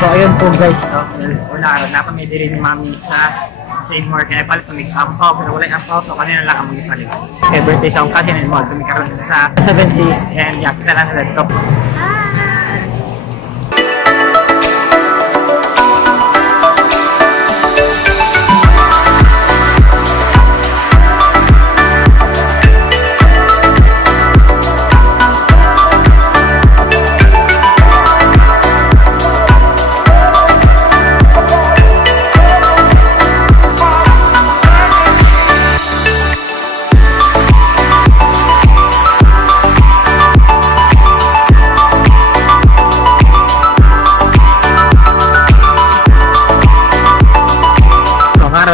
So ayun po guys, no? Wala rin na kami din ni Mami sa Save More kaya palit kami ampaw, pero wala yung ampaw, so kanina lang kami palit. Okay, birthday sa akong kasi na mo, kami karoon sa 7 Seas and yeah, kita lang na ito.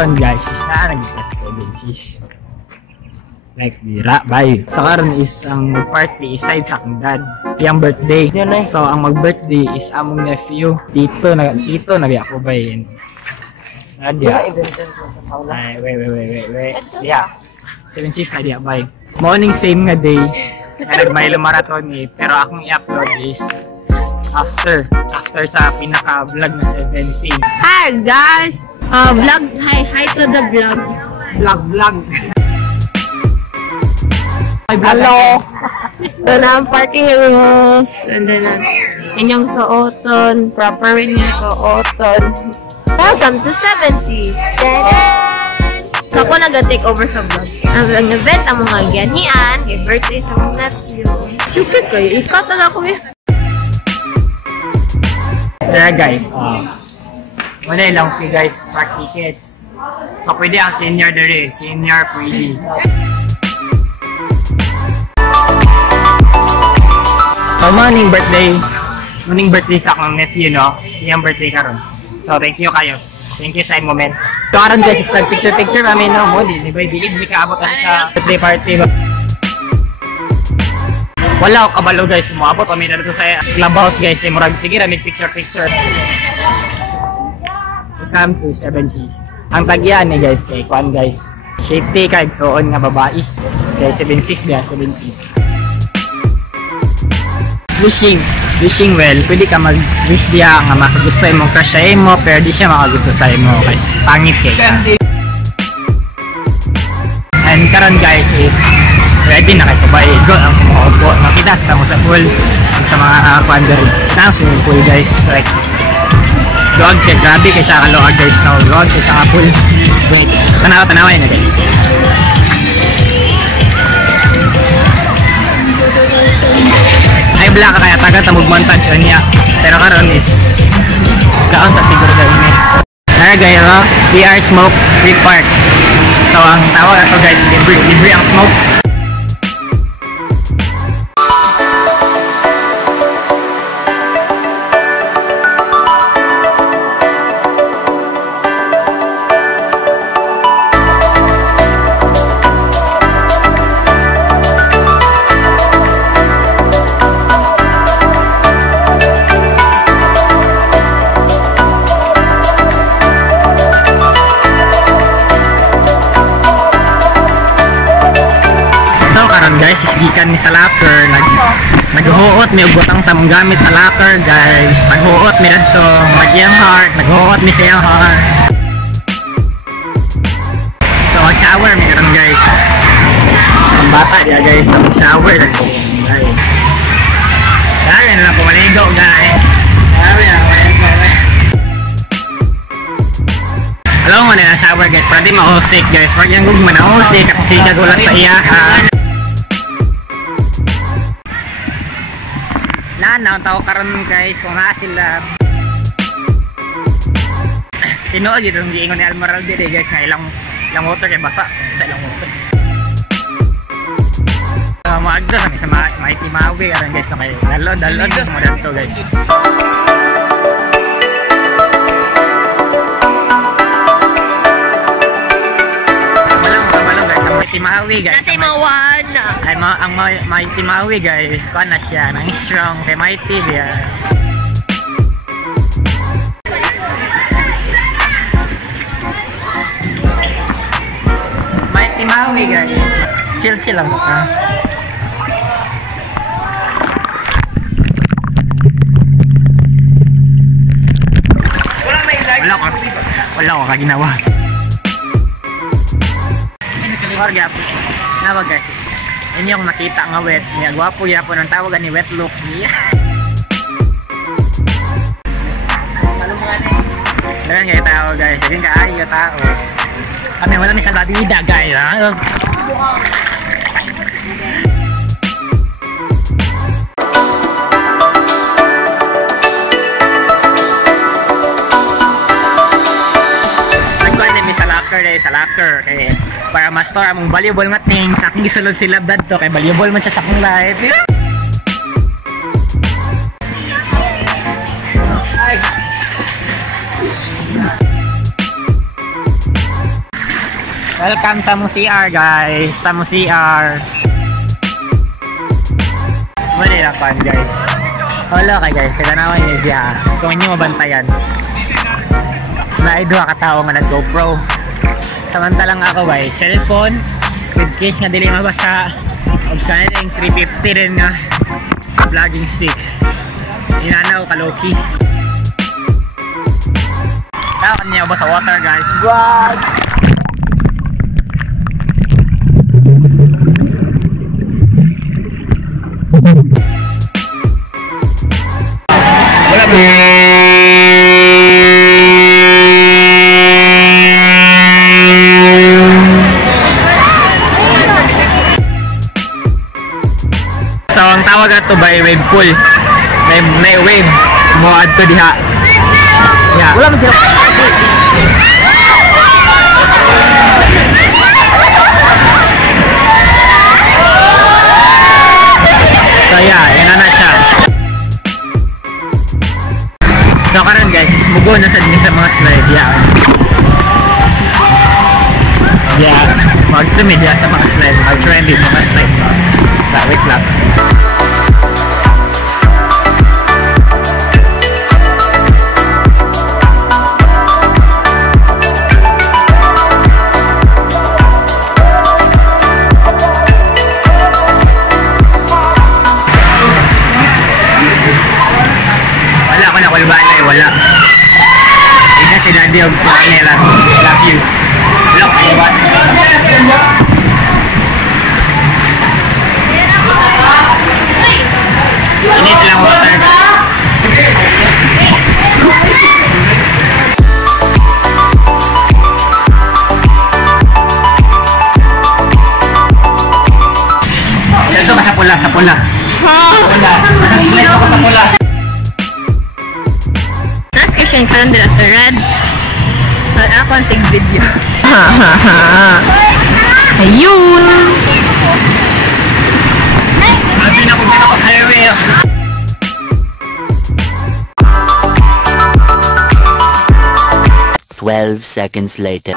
Guys, is na nag-7 like dira bye. So karon is ang party side sa akong dad yung birthday. So ang mag-birthday is among nephew dito na ako bay. Nadia. Ay wait. Yeah. 7 na dia bye. Morning same nga day. Nagmaylo marathon ni pero akong i-upload is after sa pinaka-vlog na 17. Hi guys. Vlog, hi to the vlog. Vlog. Hello. Doon ang parking rules. And then, inyong suoton. Proper inyong suoton. Welcome to 7 Seas. So, ako nag-take over sa vlog. Ang event, ang mga ganian. Yung birthday sa mga nephew. Chukit kayo. Ikaw talaga ko eh. Yeah guys, wala lang fee guys, park tickets. So pwede ang senior dere, senior pwede. So morning birthday sa akong nephew, no? Yung birthday karon. So thank you kayo. Thank you sa moment. So karon guys, is picture kami no mo di ba bilid mi kaabot sa birthday party. Wala ako kabalo guys, umabot kami na dito sa clubhouse guys, kay murag sige ra mig picture. Welcome to 7 Seas. Ang tagyan ni guys kay kuan guys. Safety kay suon nga babae. Kay 7 Seas dia, 7 Seas. Wishing well. Pwede ka mag-wish dia nga makagusto imong crush sa imo pero di siya makagusto sa imo guys. Pangit kay ka. And karon guys is ready na kayo ba? Go ang kumaupo. Makita sa mo sa pool sa mga kuander. Sa swimming pool guys. Like luwag kay grabe kay siya kaluwag guys now. Luwag kay sa pool. Wait, tanawin na guys. Ay black ka kaya taga tamog montage niya. Pero karon is kaon sa siguro guys ni. Nara guys, VR Smoke Free Park. So ang tawag ato guys, libre ang smoke. Guys, isgikan ni sa locker, naghuot mi og butang sa mong gamit sa locker guys. Naghuot mi dito, magiyang heart, naghuot mi siyang heart. So shower mi karon guys. Ang bata dia guys, sa shower na ko. Dali na lang pumaligo guys. Dali na pumaligo. Alam mo na shower guys, pwede ma-usik guys. Pag yung gugma na usik, kasi kagulat sa iya ha. Nang tao karon guys kung naa sila tinuod dito ang giingon ni Almaral dire guys nga ilang motor kay basa sa ilang motor maagda sa may timawi karon guys na kay dalon mo dito guys. Timawi guys. Nasa imawan na. Ay ang may timawi guys. Kuha na siya. Nang strong. Kay mighty dia. May timawi guys. Chill lang ha. Wala ko kaginawa. Or gap. Nawa guys. Inyo yung nakita nga wet. Niya gwapo yapon ang tawagan ni wet look niya. Dagan kayo tao guys. Dagan kaayo tao. Kami wala ni salbabida guys. Sa locker kay para ma-store among valuable nga things sa aking gisulod sila dad to kay valuable man siya sa akong life. Ay. Welcome sa MUCR guys, sa MUCR. Mali na pan guys. Hello kay guys, kaya naman yung idea kung inyo mabantayan na idwa katao nga nag-GoPro. Samantalang ako ay cellphone with case nga dili mabasa og kaning 350 din nga vlogging stick. Inanaw ka low-key. Tao niya ba sa water guys? What? Wala ba? So ang tawag ato by wave pool. May wave mo adto diha. Yeah. Wala man sila. So yeah, yan na siya. So karon guys, mugo na sa mga slide. Yeah, mag-tumid sa mga slide, mag-trendy mga slide. So, wait lang. Wala ko na kulbanay, wala. Ika si daddy o si Anela. Love you. Look, what? Init lang water. Ito ba sa pula? Sa pula. Slide ako sa pula. First question karon dila sa red. Ako ang sig video. Ayun! Sabi na kung gano'n sa highway. 12 seconds later.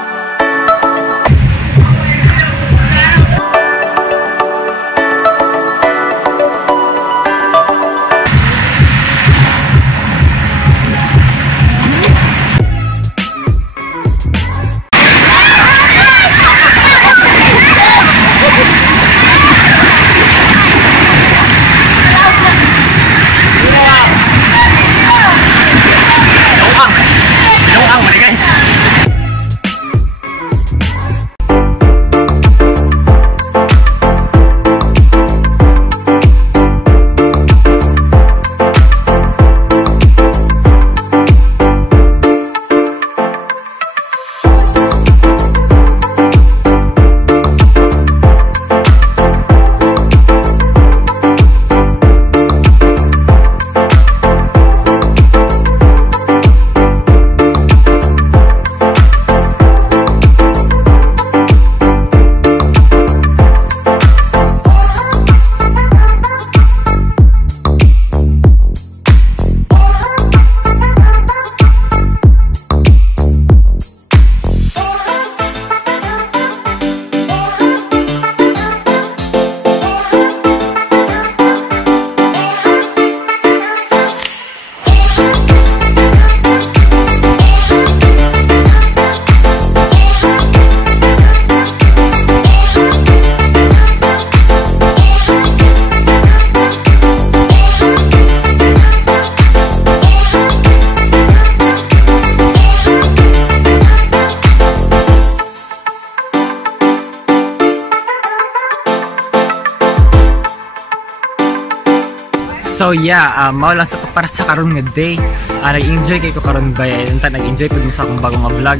So yeah, mao lang sa to para sa karon nga day. Nag-enjoy kay ko karon ba? Nag-enjoy pud mo sa akong bagong nga vlog.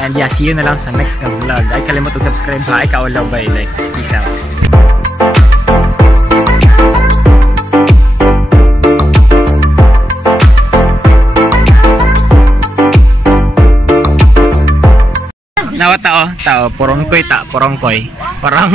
And yeah, see you na lang sa next nga vlog. Ay kalimot subscribe ha. Ay kaulaw ba? Like, peace out. Nawa tao, porongkoy. Porong